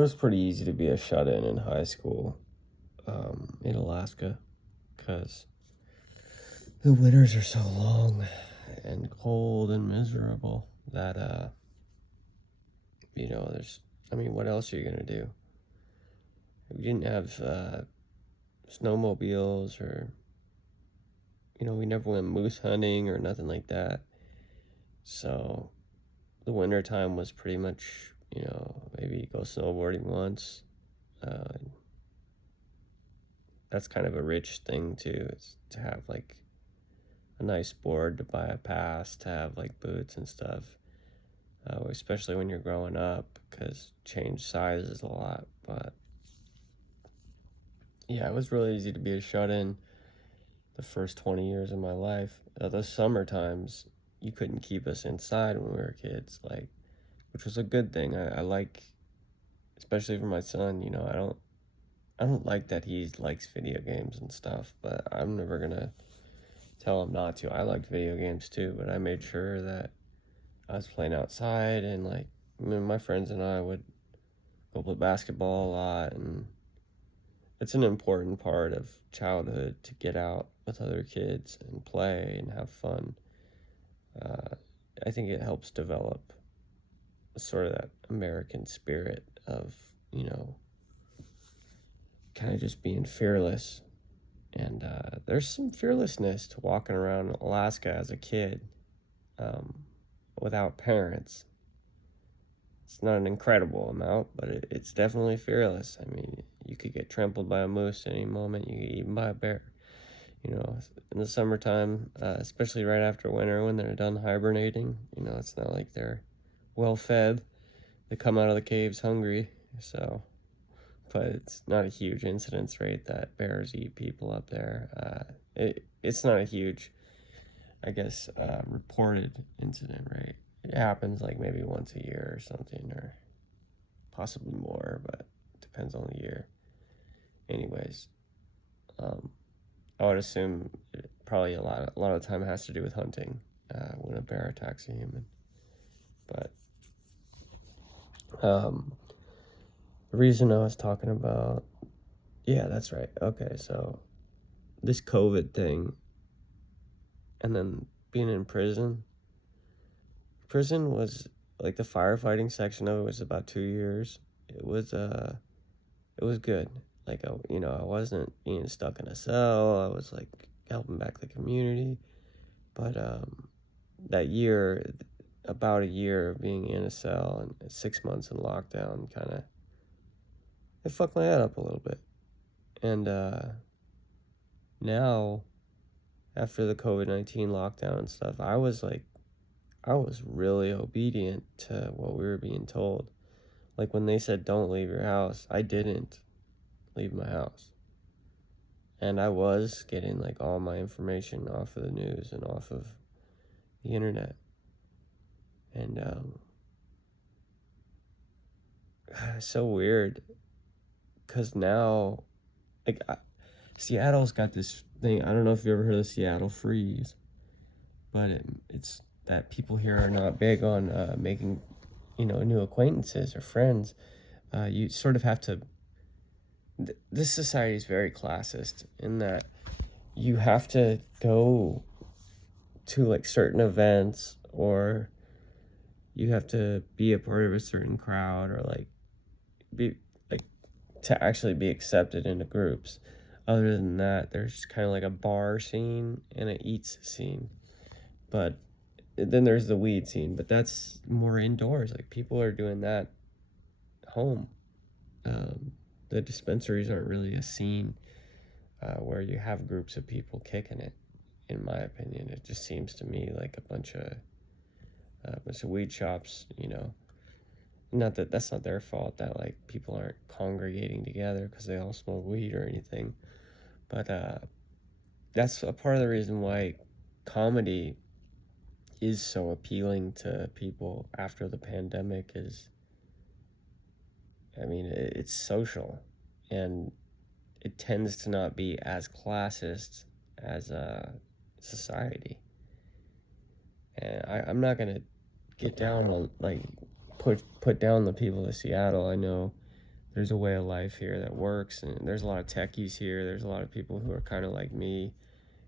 was pretty easy to be a shut-in in high school, in Alaska, because the winters are so long and cold and miserable that, what else are you gonna do? We didn't have, snowmobiles or, we never went moose hunting or nothing like that. So the winter time was pretty much, maybe go snowboarding once. Uh, that's kind of a rich thing too, is to have like a nice board, to buy a pass, to have like boots and stuff, especially when you're growing up, because change sizes a lot. But yeah, it was really easy to be a shut-in the first 20 years of my life. The summer times, you couldn't keep us inside when we were kids, like, which was a good thing. I like, especially for my son, I don't like that he likes video games and stuff, but I'm never gonna tell him not to. I liked video games too, but I made sure that I was playing outside, and like, my friends and I would go play basketball a lot, and it's an important part of childhood to get out with other kids and play and have fun. Uh, I think it helps develop sort of that American spirit of, kind of just being fearless. And there's some fearlessness to walking around Alaska as a kid, um, without parents. It's not an incredible amount, but it's definitely fearless. I mean, you could get trampled by a moose any moment. You get eaten by a bear. In the summertime, especially right after winter when they're done hibernating, it's not like they're well fed. They come out of the caves hungry, so. But it's not a huge incidence rate that bears eat people up there. It's not a huge, I guess, reported incident rate. It happens like maybe once a year or something, or possibly more, but it depends on the year. Anyways, I would assume probably a lot of the time has to do with hunting, when a bear attacks a human. But the reason I was talking about, yeah, that's right. Okay, so this COVID thing, and then being in prison. Prison was like, the firefighting section of it was about 2 years. It was good. Like, I wasn't being stuck in a cell. I was like helping back the community. But that year, about a year of being in a cell and 6 months in lockdown, kind of, it fucked my head up a little bit. And now, after the COVID-19 lockdown and stuff, I was really obedient to what we were being told. Like, when they said don't leave your house, I didn't leave my house. And I was getting like all my information off of the news and off of the internet. And it's so weird, because now, like, Seattle's got this thing. I don't know if you ever heard of the Seattle Freeze, but it's that people here are not big on making, new acquaintances or friends. You sort of have to. This society is very classist in that you have to go to like certain events, or you have to be a part of a certain crowd, or like be like to actually be accepted into groups. Other than that, there's kind of like a bar scene and an eats scene. But then there's the weed scene, but that's more indoors. Like, people are doing that home. The dispensaries aren't really a scene where you have groups of people kicking it. In my opinion, it just seems to me like a bunch of weed shops. Not that that's not their fault that like people aren't congregating together because they all smoke weed or anything, but that's a part of the reason why comedy is so appealing to people after the pandemic. Is, I mean, it's social, and it tends to not be as classist as society. And I'm not gonna get down on like put down the people of Seattle. I know there's a way of life here that works, and there's a lot of techies here. There's a lot of people who are kind of like me,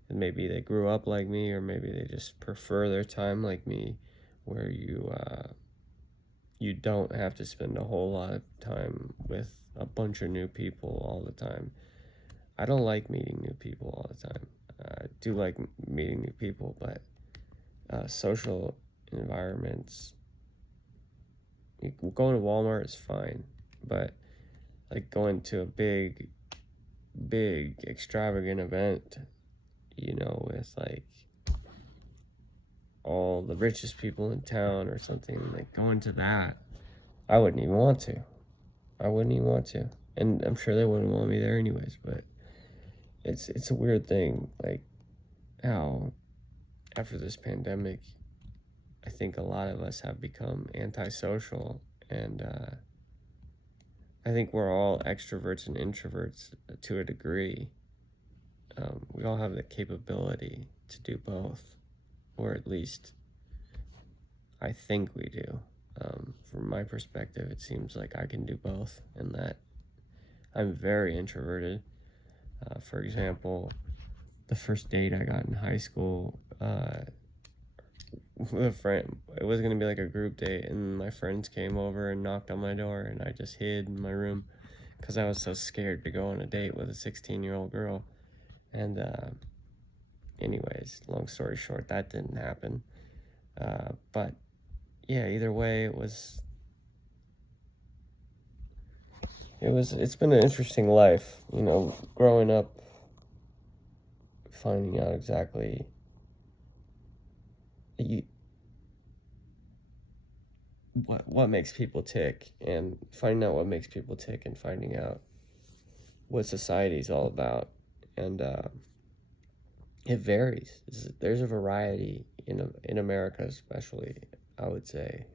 and maybe they grew up like me, or maybe they just prefer their time like me, where you don't have to spend a whole lot of time with a bunch of new people all the time. I don't like meeting new people all the time. I do like meeting new people, but social environments, going to Walmart is fine, but like going to a big extravagant event, with like all the richest people in town or something, like going to that, I wouldn't even want to. And I'm sure they wouldn't want me there anyways, but it's a weird thing, like how after this pandemic, I think a lot of us have become antisocial, and I think we're all extroverts and introverts to a degree. We all have the capability to do both, or at least I think we do. From my perspective, it seems like I can do both, and that I'm very introverted. For example, the first date I got in high school, with a friend, it was gonna be like a group date, and my friends came over and knocked on my door, and I just hid in my room because I was so scared to go on a date with a 16-year-old girl. And anyways, long story short, that didn't happen. But yeah, either way, it's been an interesting life, growing up, finding out exactly what makes people tick, and finding out what makes people tick, and finding out what society's all about. And it varies. There's a variety in America, especially, I would say.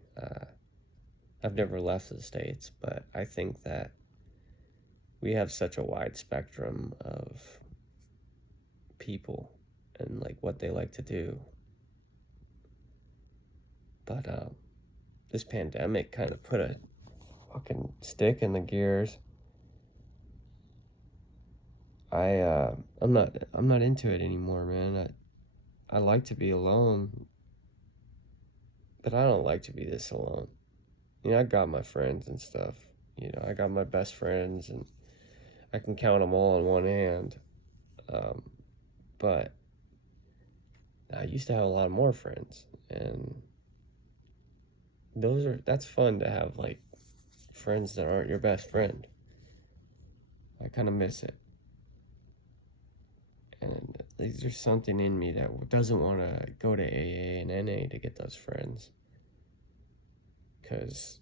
I've never left the States, but I think that we have such a wide spectrum of people and like what they like to do. But this pandemic kind of put a fucking stick in the gears. I'm not into it anymore, man. I like to be alone, but I don't like to be this alone. I got my friends and stuff. I got my best friends, and I can count them all on one hand. But I used to have a lot more friends, and that's fun to have, like, friends that aren't your best friend. I kind of miss it. And there's something in me that doesn't want to go to AA and NA to get those friends. Because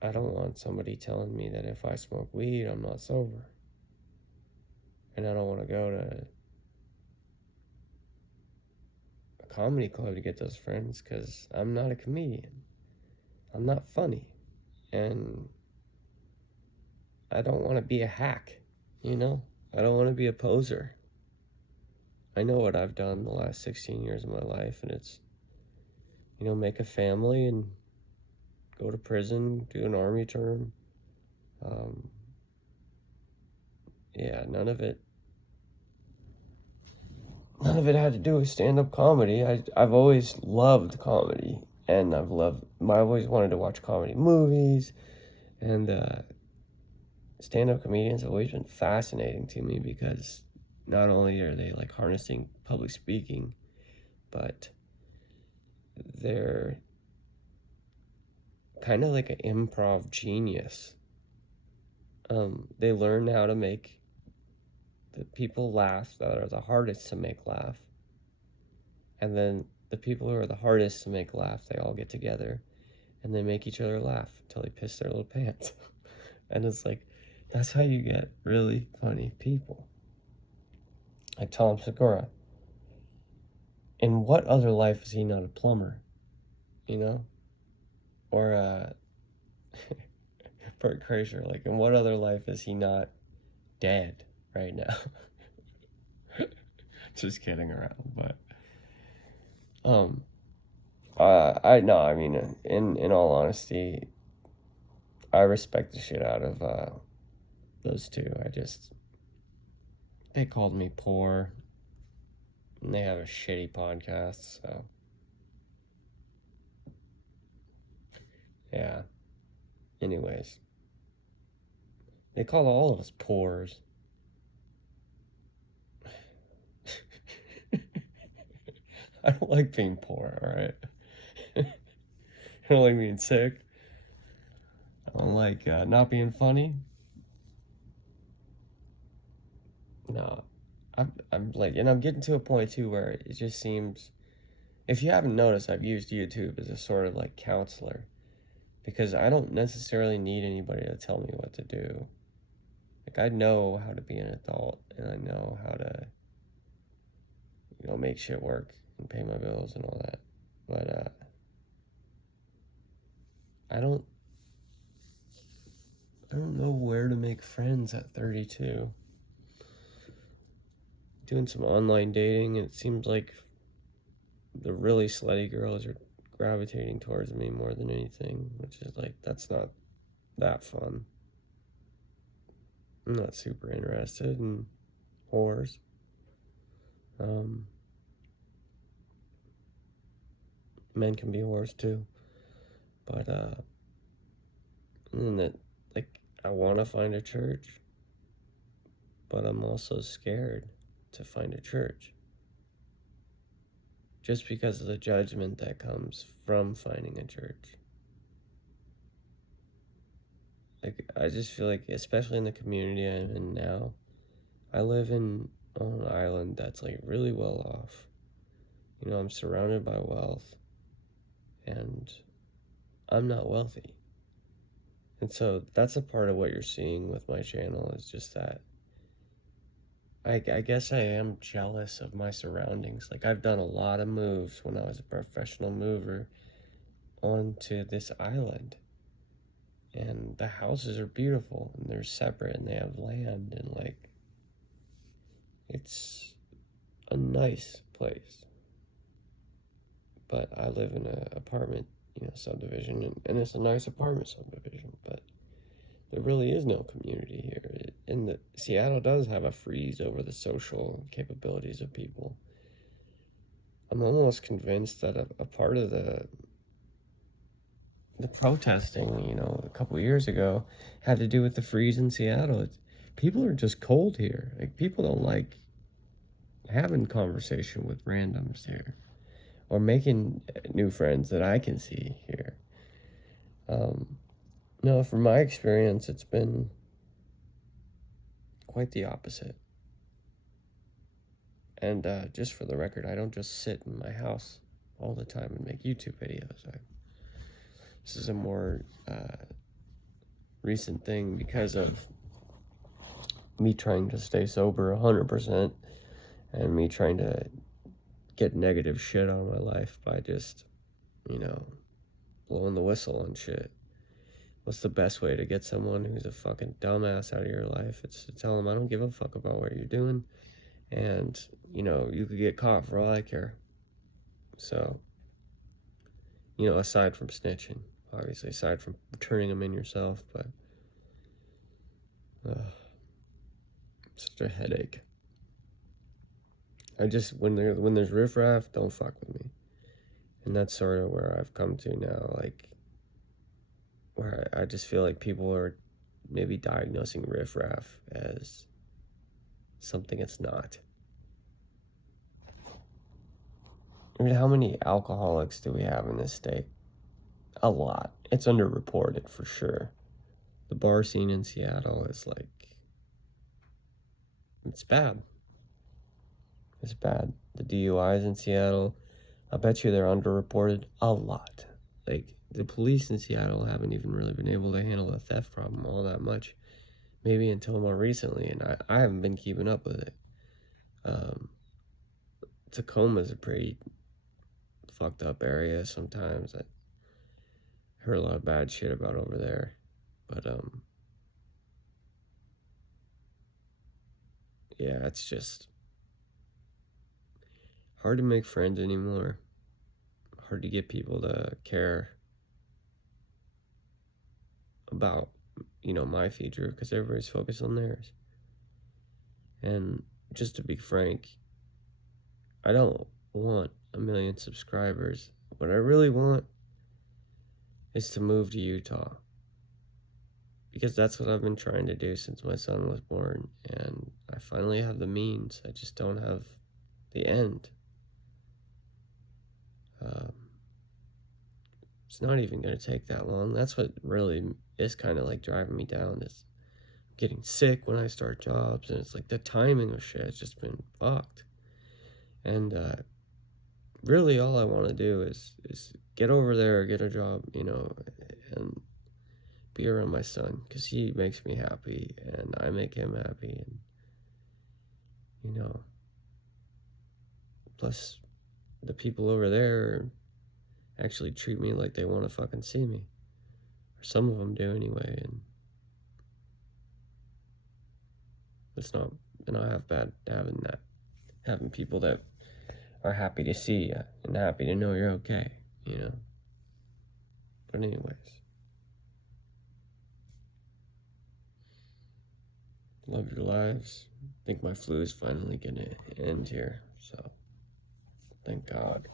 I don't want somebody telling me that if I smoke weed, I'm not sober. And I don't want to go to a comedy club to get those friends, because I'm not a comedian. I'm not funny. And I don't want to be a hack, I don't want to be a poser. I know what I've done the last 16 years of my life, and it's, make a family and go to prison, do an army term. Yeah, none of it had to do with stand-up comedy. I've always loved comedy, and I've always wanted to watch comedy movies, and stand-up comedians have always been fascinating to me, because not only are they like harnessing public speaking, but they're kind of like an improv genius. They learn how to make the people laugh that are the hardest to make laugh. And then the people who are the hardest to make laugh, they all get together and they make each other laugh until they piss their little pants. And it's like, that's how you get really funny people. Like Tom Segura. In what other life is he not a plumber? Or Bert Kreischer, like, in what other life is he not dead right now? Just kidding around, but I no, I mean, in all honesty, I respect the shit out of those two. They called me poor, and they have a shitty podcast, so yeah. Anyways, they call all of us poors. I don't like being poor, alright? I don't like being sick. I don't like not being funny. No. I'm like, and I'm getting to a point too where it just seems, if you haven't noticed, I've used YouTube as a sort of like counselor, because I don't necessarily need anybody to tell me what to do. Like, I know how to be an adult, and I know how to, make shit work and pay my bills and all that. But I don't know where to make friends at 32. Doing some online dating, and it seems like the really slutty girls are gravitating towards me more than anything, which is like, that's not that fun. I'm not super interested in whores. Men can be whores too, but and that, like, I want to find a church, but I'm also scared to find a church, just because of the judgment that comes from finding a church. Like, I just feel like, especially in the community I'm in now, I live on an island that's like really well off. I'm surrounded by wealth, and I'm not wealthy. And so that's a part of what you're seeing with my channel, is just that I guess I am jealous of my surroundings. Like, I've done a lot of moves when I was a professional mover onto this island. And the houses are beautiful, and they're separate, and they have land, and like, it's a nice place. But I live in an apartment, subdivision, and it's a nice apartment subdivision, but there really is no community here. And Seattle does have a freeze over the social capabilities of people. I'm almost convinced that a part of the protesting, a couple of years ago, had to do with the freeze in Seattle. People are just cold here. Like, people don't like having conversation with randoms here, or making new friends that I can see here. No, from my experience, it's been quite the opposite. And just for the record, I don't just sit in my house all the time and make YouTube videos. This is a more recent thing because of me trying to stay sober 100%, and me trying to get negative shit out of my life by just, blowing the whistle on shit. What's the best way to get someone who's a fucking dumbass out of your life? It's to tell them, I don't give a fuck about what you're doing, and, you could get caught for all I care. So, aside from snitching, obviously, aside from turning them in yourself, but such a headache. I just, when there's riffraff, don't fuck with me. And that's sort of where I've come to now, like, where I just feel like people are maybe diagnosing riffraff as something it's not. I mean, how many alcoholics do we have in this state? A lot. It's underreported for sure. The bar scene in Seattle is like, it's bad. It's bad. The DUIs in Seattle, I bet you they're underreported a lot. Like, the police in Seattle haven't even really been able to handle the theft problem all that much, maybe until more recently, and I haven't been keeping up with it. Tacoma's a pretty fucked up area sometimes. I heard a lot of bad shit about over there, but yeah, it's just hard to make friends anymore. Hard to get people to care about, my future, because everybody's focused on theirs. And just to be frank, I don't want 1 million subscribers. What I really want is to move to Utah, because that's what I've been trying to do since my son was born, and I finally have the means. I just don't have the end. It's not even going to take that long. That's what really is kind of like driving me down, is getting sick when I start jobs, and it's like the timing of shit has just been fucked. And really all I want to do is get over there, get a job, and be around my son, because he makes me happy and I make him happy. And plus the people over there actually treat me like they want to fucking see me, or some of them do anyway. And it's not half bad having people that are happy to see you and happy to know you're okay. But anyways, love your lives. I think my flu is finally gonna end here, so thank God.